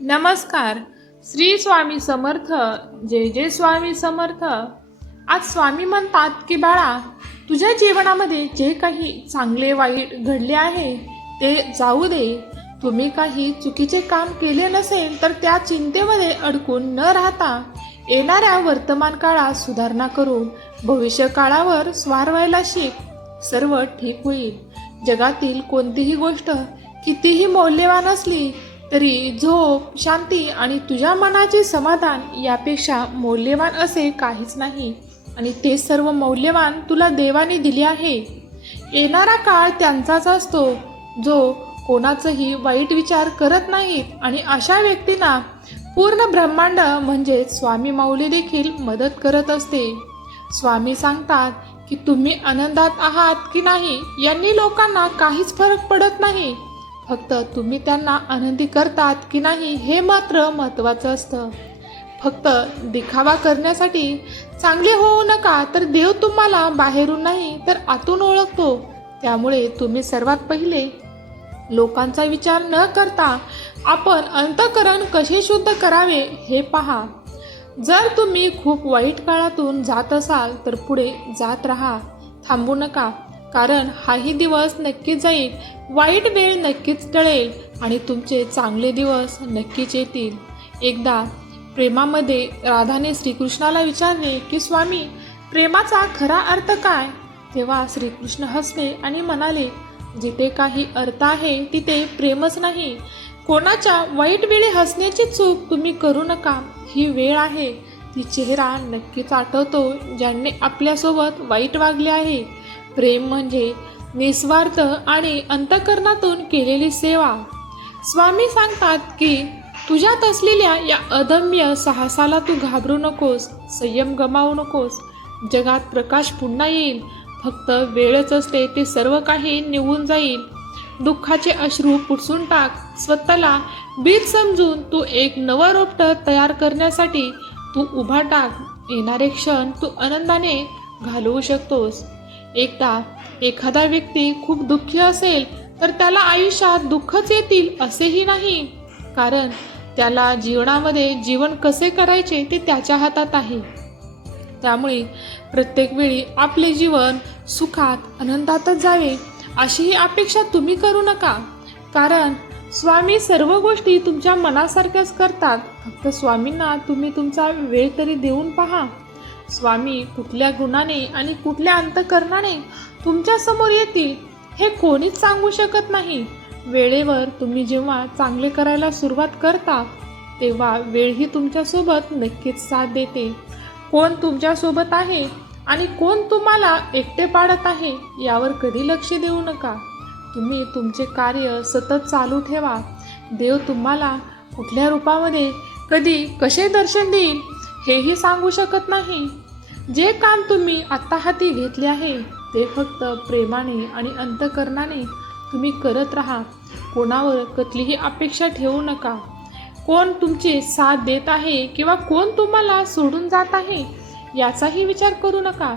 नमस्कार. श्री स्वामी समर्थ जय जय स्वामी समर्थ. आज स्वामी म्हणतात की बाळा तुझ्या जीवनामध्ये जे काही चांगले वाईट घडले आहे ते जाऊ दे. तुम्ही काही चुकीचे काम केले नसेल तर त्या चिंतेमध्ये अडकून न राहता येणाऱ्या वर्तमान काळात सुधारणा करून भविष्य काळावर स्वार व्हायला शिक. सर्व ठीक होईल. जगातील कोणतीही गोष्ट कितीही मौल्यवान असली तरी झोप शांती आणि तुझ्या मनाचे समाधान यापेक्षा मौल्यवान असे काहीच नाही. आणि ते सर्व मौल्यवान तुला देवाने दिले आहे. येणारा काळ त्यांचाच असतो. जो कोणाचंही वाईट विचार करत नाहीत आणि अशा व्यक्तींना पूर्ण ब्रह्मांड म्हणजे स्वामी माऊली देखील मदत करत असते. स्वामी सांगतात की तुम्ही आनंदात आहात की नाही यांनी लोकांना काहीच फरक पडत नाही. फक्त तुम्ही त्यांना आनंदी करतात की नाही हे मात्र महत्त्वाचं असतं. फक्त दिखावा करण्यासाठी चांगले होऊ नका तर देव तुम्हाला बाहेरून नाही तर आतून ओळखतो. त्यामुळे तुम्ही सर्वात पहिले लोकांचा विचार न करता आपण अंतकरण कसे शुद्ध करावे हे पहा. जर तुम्ही खूप वाईट काळातून जात असाल तर पुढे जात राहा. थांबू नका. कारण हाही दिवस नक्कीच जाईल वाईट वेळ नक्कीच टळेल आणि तुमचे चांगले दिवस नक्कीच येतील. एकदा प्रेमामध्ये राधाने श्रीकृष्णाला विचारले की स्वामी प्रेमाचा खरा अर्थ काय? तेव्हा श्रीकृष्ण हसले आणि म्हणाले जिथे काही अर्थ आहे तिथे प्रेमच नाही. कोणाच्या वाईट वेळी हसण्याची चूक तुम्ही करू नका. ही वेळ आहे. ती चेहरा नक्कीच आठवतो ज्यांनी आपल्यासोबत वाईट वागले आहे. प्रेम म्हणजे निस्वार्थ आणि अंतकरणातून केलेली सेवा. स्वामी सांगतात की तुझ्यात असलेल्या या अदम्य साहसाला तू घाबरू नकोस संयम गमावू नकोस. जगात प्रकाश पुन्हा येईल. फक्त वेळच असते ते सर्व काही निघून जाईल. दुःखाचे अश्रू पुसून टाक. स्वतःला बीज समजून तू एक नवं रोपट तयार करण्यासाठी तू उभा टाक. येणारे क्षण तू आनंदाने घालवू शकतोस. एकदा एखादा व्यक्ती खूप दुःखी असेल तर त्याला आयुष्यात दुःखच येतील असेही नाही. कारण त्याला जीवनामध्ये जीवन कसे करायचे ते त्याच्या हातात आहे. त्यामुळे प्रत्येक वेळी आपले जीवन सुखात आनंदातच जावे अशी ही अपेक्षा तुम्ही करू नका. कारण स्वामी सर्व गोष्टी तुमच्या मनासारख्याच करतात. फक्त स्वामींना तुम्ही तुमचा वेळ तरी देऊन पहा. स्वामी कुठल्या गुणाने आणि कुठल्या अंतकरणाने तुमच्यासमोर येतील हे कोणीच सांगू शकत नाही. वेळेवर तुम्ही जेव्हा चांगले करायला सुरुवात करता तेव्हा वेळही तुमच्यासोबत नक्कीच साथ देते. कोण तुमच्यासोबत आहे आणि कोण तुम्हाला एकटे पाडत आहे यावर कधी लक्ष देऊ नका. तुम्ही तुमचे कार्य सतत चालू ठेवा. देव तुम्हाला कुठल्या रूपामध्ये कधी कसे दर्शन देईल हेही सांगू शकत नाही. जे काम तुम्ही आत्ता हाती घेतले आहे ते फक्त प्रेमाने आणि अंतकरणाने तुम्ही करत राहा. कोणावर कसलीही अपेक्षा ठेवू नका. कोण तुमचे साथ देत आहे किंवा कोण तुम्हाला सोडून जात आहे याचाही विचार करू नका.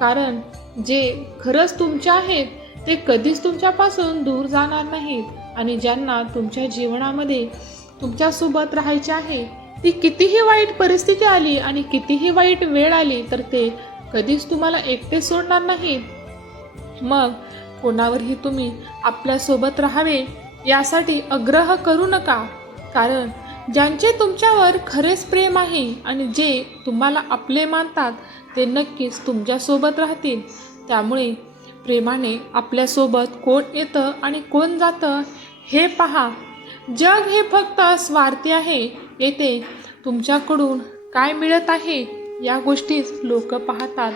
कारण जे खरंच तुमचे आहेत ते कधीच तुमच्यापासून दूर जाणार नाहीत आणि ज्यांना तुमच्या जीवनामध्ये तुमच्यासोबत राहायचे आहे ती कितीही वाईट परिस्थिती आली आणि कितीही वाईट वेळ आली तर ते कधीच तुम्हाला एकटे सोडणार नाहीत मग कोणावरही तुम्ही आपल्यासोबत राहावे यासाठी आग्रह करू नका. कारण ज्यांचे तुमच्यावर खरेच प्रेम आहे आणि जे तुम्हाला आपले मानतात ते नक्कीच तुमच्यासोबत राहतील. त्यामुळे प्रेमाने आपल्यासोबत कोण येतं आणि कोण जातं हे पहा. जग हे फक्त स्वार्थी आहे. येते. तुमच्याकडून काय मिळत आहे? या गोष्टीच लोक पाहतात.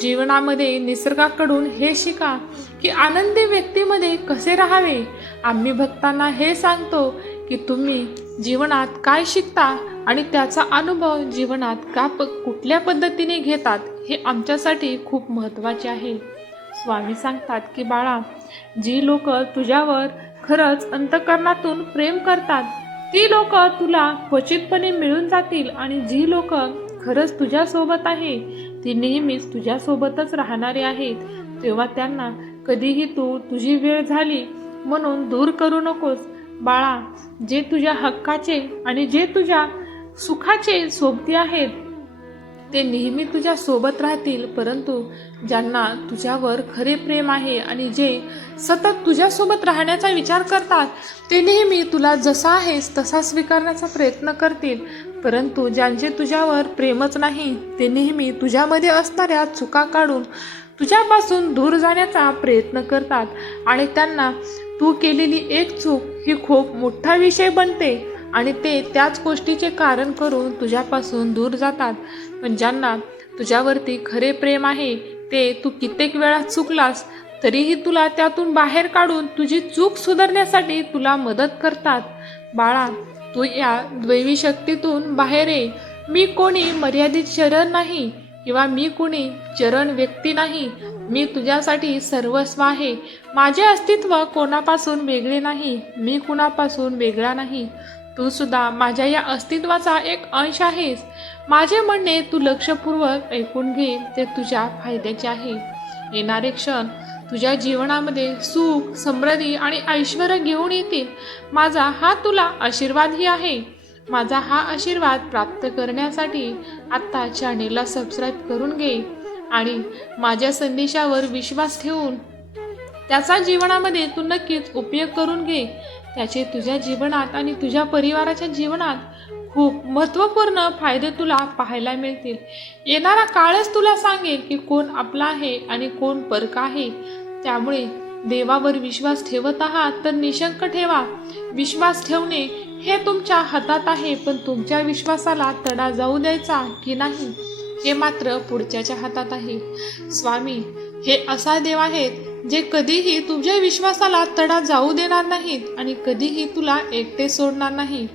जीवनामध्ये निसर्गाकडून हे शिका की आनंदी व्यक्तीमध्ये कसे राहावे? आम्ही भक्तांना हे सांगतो की तुम्ही जीवनात काय शिकता आणि त्याचा अनुभव जीवनात का प कुठल्या पद्धतीने घेतात हे आमच्यासाठी खूप महत्त्वाचे आहे. स्वामी सांगतात की बाळा जी लोक तुझ्यावर खरंच अंतकरणातून प्रेम करतात ती लोक तुला क्वचितपणे मिळून जातील आणि जी लोक खरंच तुझ्यासोबत आहे ती नेहमीच तुझ्यासोबतच राहणारे आहेत. तेव्हा त्यांना कधीही तू तुझी वेळ झाली म्हणून दूर करू नकोस. बाळा जे तुझ्या हक्काचे आणि जे तुझ्या सुखाचे सोबती आहेत ते नेहमी तुझ्या सोबत राहतील परंतु ज्यांना तुझ्यावर खरे प्रेम आहे आणि जे सतत तुझ्यासोबत राहण्याचा विचार करतात ते नेहमी तुला जसा आहेस तसा स्वीकारण्याचा प्रयत्न करतील. परंतु ज्यांचे तुझ्यावर प्रेमच नाही ते नेहमी तुझ्यामध्ये असणाऱ्या चुका काढून तुझ्यापासून दूर जाण्याचा प्रयत्न करतात. आणि त्यांना तू केलेली एक चूक ही खूप मोठा विषय बनते आणि ते त्याच गोष्टीचे कारण करून तुझ्यापासून दूर जातात. पण ज्यांना तुझ्यावरती खरे प्रेम आहे ते तू कित्येक वेळा चुकलास तरीही तुला त्यातून बाहेर काढून तुझी चूक सुधारण्यासाठी तुला मदत करतात. बाळा तू या दैवी शक्तीतून बाहेर ये. मी कोणी मर्यादित शरण नाही किंवा मी कोणी चरण व्यक्ती नाही. मी तुझ्यासाठी सर्वस्व आहे. माझे अस्तित्व कोणापासून वेगळे नाही मी कुणापासून वेगळा नाही. तू सुद्धा माझ्या या अस्तित्वाचा एक अंश आहेस. माझे म्हणणे तू लक्षपूर्वक ऐकून घे ते तुझ्या फायद्याचे आहे. येणारे क्षण तुझ्या जीवनामध्ये सुख समृद्धी आणि ऐश्वर घेऊन येतील. माझा हा तुला आशीर्वादही आहे. माझा हा आशीर्वाद प्राप्त करण्यासाठी आत्ता चॅनेलला सबस्क्राईब करून घे आणि माझ्या संदेशावर विश्वास ठेवून त्याचा जीवनामध्ये तू नक्कीच उपयोग करून घे. त्याचे तुझ्या जीवनात आणि तुझ्या परिवाराच्या जीवनात खूप महत्त्वपूर्ण फायदे तुला पाहायला मिळतील. येणारा काळच तुला सांगेल की कोण आपला आहे आणि कोण परका आहे. त्यामुळे देवावर विश्वास ठेवत आहात तर निशंक ठेवा. विश्वास ठेवणे हे तुमच्या हातात आहे पण तुमच्या विश्वासाला तडा जाऊ द्यायचा की नाही हे मात्र पुढच्याच्या हातात आहे. स्वामी हे असा देव आहेत जे कधीही तुझ्या विश्वासाला तडा जाऊ देणार नाहीत आणि कधीही तुला एकटे सोडणार नाही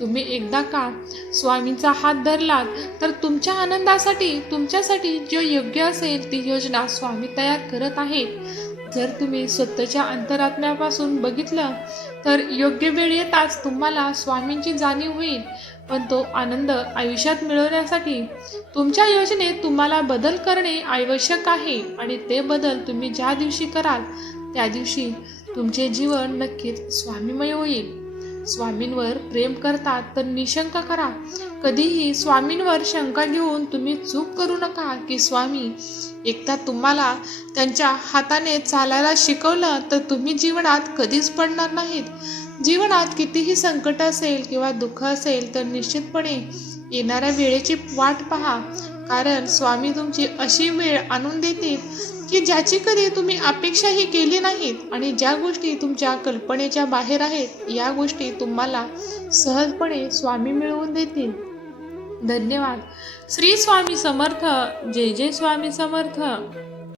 तुम्ही एकदा का स्वामींचा हात धरलात तर तुमच्या आनंदासाठी तुमच्यासाठी जो योग्य असेल ती योजना स्वामी तयार करत आहेत. जर तुम्ही स्वतःच्या अंतरात्म्यापासून बघितलं तर योग्य वेळ येताच तुम्हाला स्वामींची जाणीव होईल. पण तो आनंद आयुष्यात मिळवण्यासाठी तुमच्या योजनेत तुम्हाला बदल करणे आवश्यक आहे आणि ते बदल तुम्ही ज्या दिवशी कराल त्या दिवशी तुमचे जीवन नक्कीच स्वामीमय होईल. स्वामींवर प्रेम करतात तर निशंक करा. कधीही स्वामींवर शंका घेऊन तुम्ही चूक करू नका की स्वामी एकदा तुम्हाला त्यांच्या हाताने चालायला शिकवलं तर तुम्ही जीवनात कधीच पडणार नाहीत. जीवनात कितीही संकट असेल किंवा दुःख असेल तर निश्चितपणे येणाऱ्या वेळेची वाट पहा. कारण स्वामी तुमची अशी वेळ आणून देतील की ज्याची कधी तुम्ही अपेक्षाही केली नाहीत आणि ज्या गोष्टी तुमच्या कल्पनेच्या बाहेर आहेत या गोष्टी तुम्हाला सहजपणे स्वामी मिळवून देतील. धन्यवाद. श्री स्वामी समर्थ. जय जय स्वामी समर्थ.